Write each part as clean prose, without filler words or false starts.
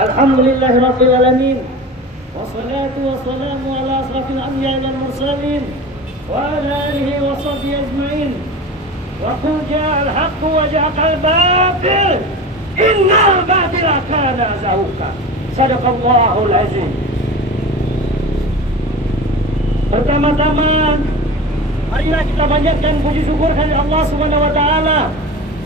Alhamdulillahirabbil alamin. Wassalatu wassalamu ala asrafil anbiya'i wal mursalin wa ala alihi wa sahbihi ajma'in. Wa qul ja'al haqqu wa ja'al batil. Innal batila kana zahuqa. Sadaqallahul azim. Pertama-tama, marilah kita panjatkan puji syukur kepada Allah Subhanahu wa taala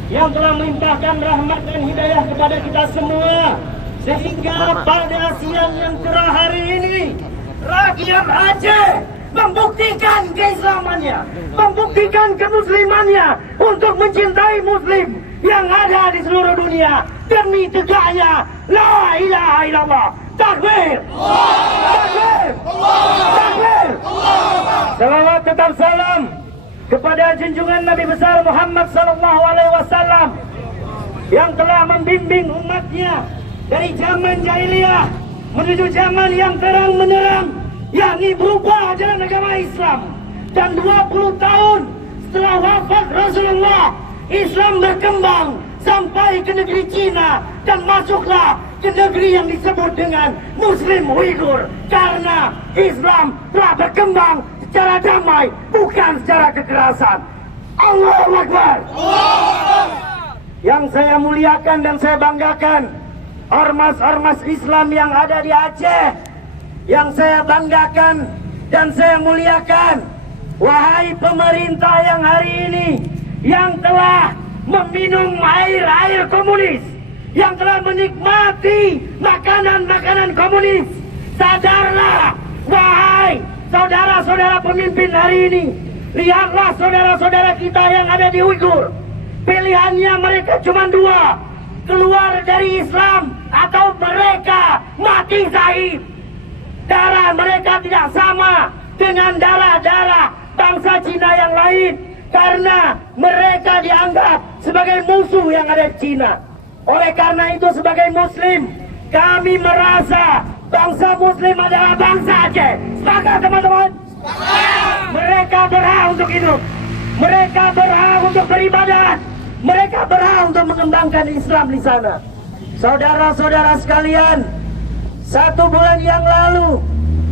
yang telah melimpahkan rahmat dan hidayah kepada kita semua, sehingga pada siang yang cerah hari ini rakyat Aceh membuktikan keislamannya, membuktikan kemuslimannya untuk mencintai muslim yang ada di seluruh dunia demi tegaknya la ilaha illallah. Takbir! Takbir! Takbir! Salawat tetap salam kepada junjungan Nabi besar Muhammad sallallahu alaihi wasallam yang telah membimbing umatnya dari zaman jahiliyah menuju zaman yang terang menerang, yakni berubah ajaran agama Islam. Dan 20 tahun setelah wafat Rasulullah, Islam berkembang sampai ke negeri Cina dan masuklah ke negeri yang disebut dengan Muslim Uighur, karena Islam telah berkembang secara damai, bukan secara kekerasan. Allahu Akbar. Yang saya muliakan dan saya banggakan, ormas-ormas Islam yang ada di Aceh, yang saya banggakan dan saya muliakan. Wahai pemerintah yang hari ini yang telah meminum air komunis, yang telah menikmati makanan-makanan komunis, sadarlah wahai saudara-saudara pemimpin hari ini. Lihatlah saudara-saudara kita yang ada di Uighur. Pilihannya mereka cuma dua: keluar dari Islam atau mereka mati syahid. Darah mereka tidak sama dengan darah-darah bangsa Cina yang lain, karena mereka dianggap sebagai musuh yang ada di Cina. Oleh karena itu, sebagai muslim, kami merasa bangsa muslim adalah bangsa Aceh. Sepakat teman-teman? Mereka berhak untuk hidup, mereka berhak untuk beribadah, mereka berhak untuk mengembangkan Islam di sana. Saudara-saudara sekalian, 1 bulan yang lalu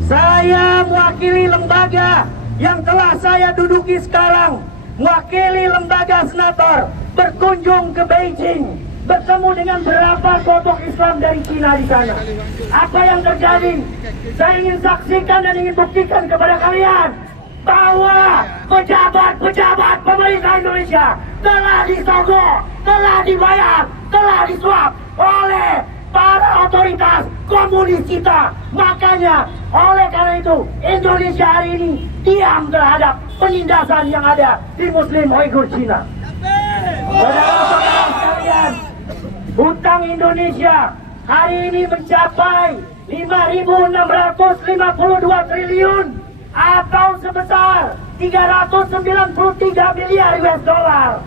saya mewakili lembaga yang telah saya duduki sekarang, mewakili lembaga senator, berkunjung ke Beijing, bertemu dengan beberapa kelompok Islam dari Cina di sana. Apa yang terjadi? Saya ingin saksikan dan ingin buktikan kepada kalian bahwa pejabat-pejabat pemerintah Indonesia telah disogok, telah dibayar, telah disuap oleh para otoritas komunis kita. Makanya oleh karena itu Indonesia hari ini diam terhadap penindasan yang ada di Muslim Uighur Cina. Saudara-saudara sekalian, hutang Indonesia hari ini mencapai 5.652 triliun atau sebesar 393 miliar US dollar.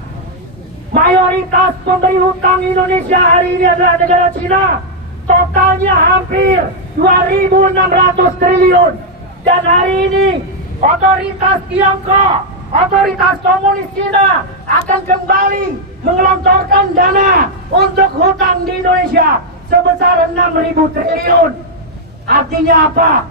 Mayoritas pemberi hutang Indonesia hari ini adalah negara Cina. Totalnya hampir 2.600 triliun. Dan hari ini otoritas Tiongkok, otoritas komunis Cina akan kembali mengelontorkan dana untuk hutang di Indonesia sebesar 6.000 triliun. Artinya apa?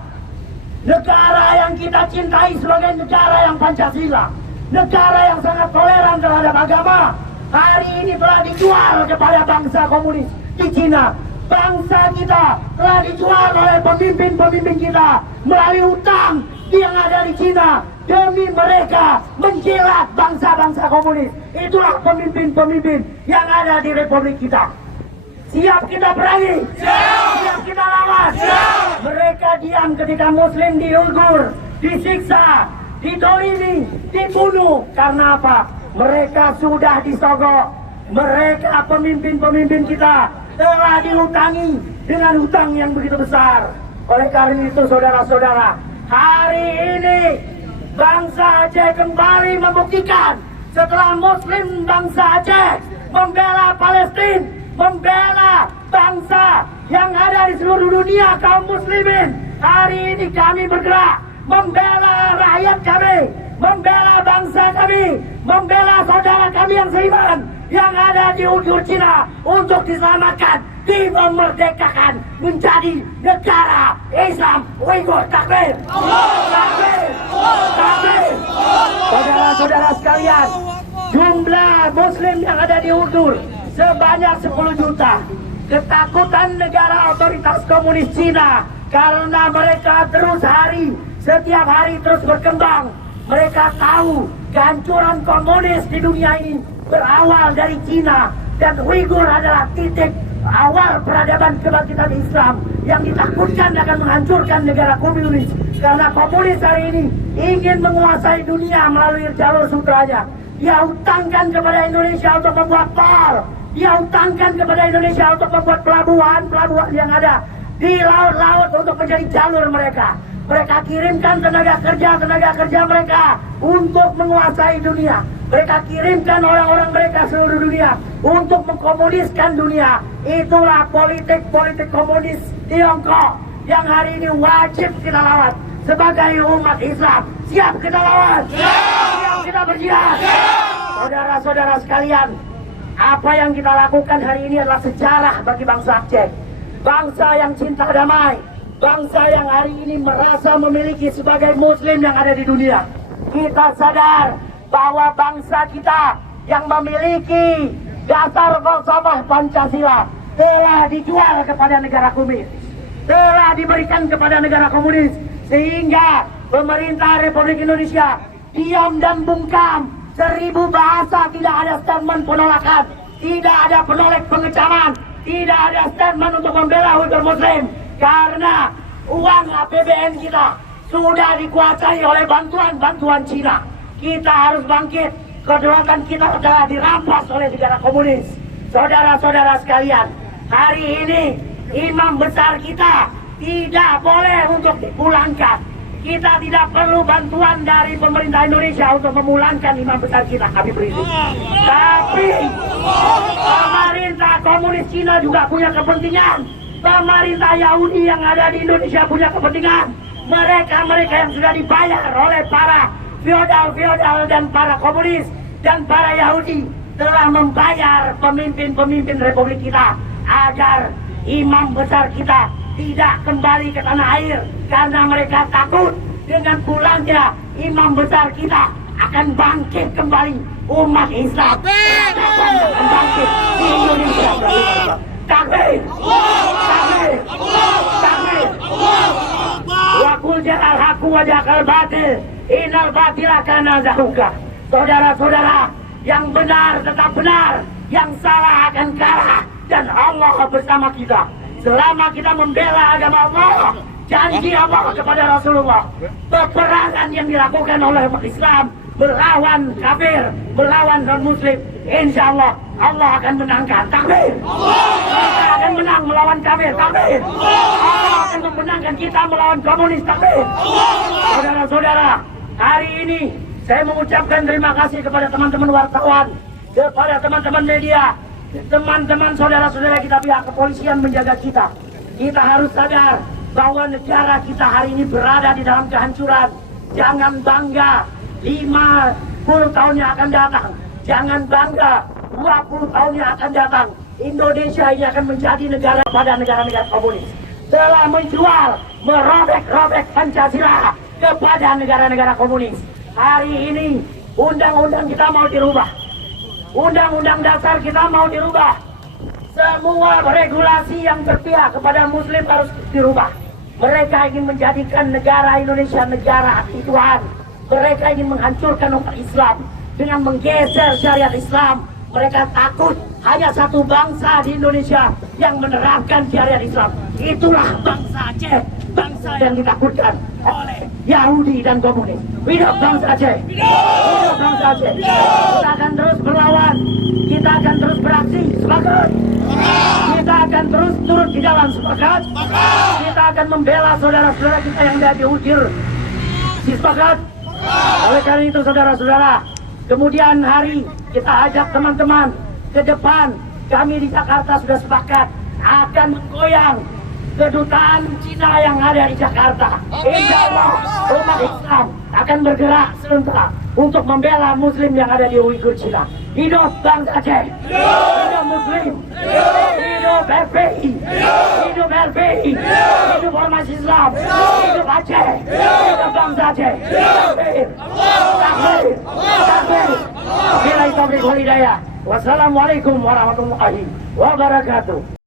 Negara yang kita cintai sebagai negara yang Pancasila, negara yang sangat toleran terhadap agama, hari ini telah dijual kepada bangsa komunis di Cina. Bangsa kita telah dijual oleh pemimpin-pemimpin kita melalui hutang yang ada di Cina demi mereka menjilat bangsa-bangsa komunis. Itulah pemimpin-pemimpin yang ada di Republik kita. Siap kita perangi? Siap kita lawan? Mereka diam ketika muslim di Uighur disiksa, didolimi, dibunuh. Karena apa? Mereka sudah disogok. Mereka pemimpin-pemimpin kita telah dihutangi dengan hutang yang begitu besar. Oleh karena itu saudara-saudara, hari ini bangsa Aceh kembali membuktikan setelah muslim bangsa Aceh membela Palestina, membela bangsa yang ada di seluruh dunia, kaum muslimin. Hari ini kami bergerak membela rakyat kami, membela bangsa kami, membela saudara kami yang seiman, yang ada di ujung Cina untuk diselamatkan, dimerdekakan menjadi negara Islam Uighur. Takbir! Takbir! Takbir! Saudara-saudara sekalian, jumlah Muslim yang ada di Uighur sebanyak 10 juta. Ketakutan negara otoritas komunis Cina karena mereka setiap hari terus berkembang. Mereka tahu kehancuran komunis di dunia ini berawal dari Cina, dan Uighur adalah titik awal peradaban kebangkitan Islam yang ditakutkan akan menghancurkan negara komunis. Karena komunis hari ini ingin menguasai dunia melalui jalur sutranya. Dia utangkan kepada Indonesia untuk membuat tol. Dia utangkan kepada Indonesia untuk membuat pelabuhan yang ada di laut-laut untuk menjadi jalur mereka. Mereka kirimkan tenaga kerja mereka untuk menguasai dunia. Mereka kirimkan orang-orang mereka seluruh dunia untuk mengkomuniskan dunia. Itulah politik komunis Tiongkok yang hari ini wajib kita lawan. Sebagai umat Islam, siap kita lawan? Siap kita berjihad? Saudara-saudara sekalian, apa yang kita lakukan hari ini adalah sejarah bagi bangsa Aceh. Bangsa yang cinta damai, bangsa yang hari ini merasa memiliki sebagai muslim yang ada di dunia. Kita sadar bahwa bangsa kita yang memiliki dasar falsafah Pancasila telah dijual kepada negara komunis, telah diberikan kepada negara komunis, sehingga pemerintah Republik Indonesia diam dan bungkam. 1000 bahasa tidak ada statement penolakan, tidak ada penolak pengecaman, tidak ada statement untuk membela Uighur Muslim, karena uang APBN kita sudah dikuasai oleh bantuan Cina. Kita harus bangkit. Kedaulatan kita telah dirampas oleh negara komunis. Saudara-saudara sekalian, hari ini imam besar kita tidak boleh untuk dipulangkan. Kita tidak perlu bantuan dari pemerintah Indonesia untuk memulangkan imam besar kita, Habib Rizik. Tapi pemerintah komunis Cina juga punya kepentingan. Pemerintah Yahudi yang ada di Indonesia punya kepentingan. Mereka yang sudah dibayar oleh para feodal dan para komunis dan para Yahudi telah membayar pemimpin Republik kita agar imam besar kita tidak kembali ke tanah air, karena mereka takut dengan pulangnya imam besar kita akan bangkit kembali umat Islam akan bangkit di Indonesia. Takbir! Takbir! Takbir! Wa qul ja'al haqqu wa ja'al batil innal batila kana zahuqa. Saudara-saudara, yang benar tetap benar, yang salah akan kalah, dan Allah bersama kita. Selama kita membela agama Allah, janji Allah kepada Rasulullah, peperangan yang dilakukan oleh umat Islam melawan kafir, melawan non-muslim, insya Allah akan menangkan. Takbir! Kita akan menang melawan kafir. Takbir! Allah akan memenangkan kita melawan komunis. Takbir! Saudara-saudara, hari ini saya mengucapkan terima kasih kepada teman-teman wartawan, kepada teman-teman media, teman-teman saudara-saudara kita pihak kepolisian menjaga kita. Kita harus sadar bahwa negara kita hari ini berada di dalam kehancuran. Jangan bangga 50 tahun yang akan datang, jangan bangga 20 tahun yang akan datang, Indonesia ini akan menjadi negara pada negara-negara komunis. Telah menjual, merobek-robek Pancasila kepada negara-negara komunis. Hari ini undang-undang kita mau dirubah, undang-undang dasar kita mau dirubah. Semua regulasi yang berpihak kepada muslim harus dirubah. Mereka ingin menjadikan negara Indonesia negara Tuhan. Mereka ingin menghancurkan umat Islam dengan menggeser syariat Islam. Mereka takut hanya satu bangsa di Indonesia yang menerapkan syariat Islam. Itulah bangsa Aceh, bangsa yang ditakutkan oleh Yahudi dan komunis. Hidup bangsa Aceh! Hidup bangsa Aceh! Kita akan terus berlawan, kita akan terus beraksi. Sepakat! Kita akan terus turut di jalan. Sepakat! Kita akan membela saudara-saudara kita yang ada di Uighur. Sepakat! Oleh karena itu saudara-saudara, kemudian hari kita ajak teman-teman ke depan. Kami di Jakarta sudah sepakat akan menggoyang kedutaan Cina yang ada di Jakarta. Insya Allah umat Islam akan bergerak serentak untuk membela muslim yang ada di Uighur Cina. Hidup bangsa Aceh. Hidup Muslim. Hidup FPI. Hidup LPI. Hidup Ormas Islam. Hidup Aceh. Hidup bangsa Aceh. Takbir. Takbir. Takbir. Billahi taufiq wal hidayah. Wassalamualaikum warahmatullahi wabarakatuh.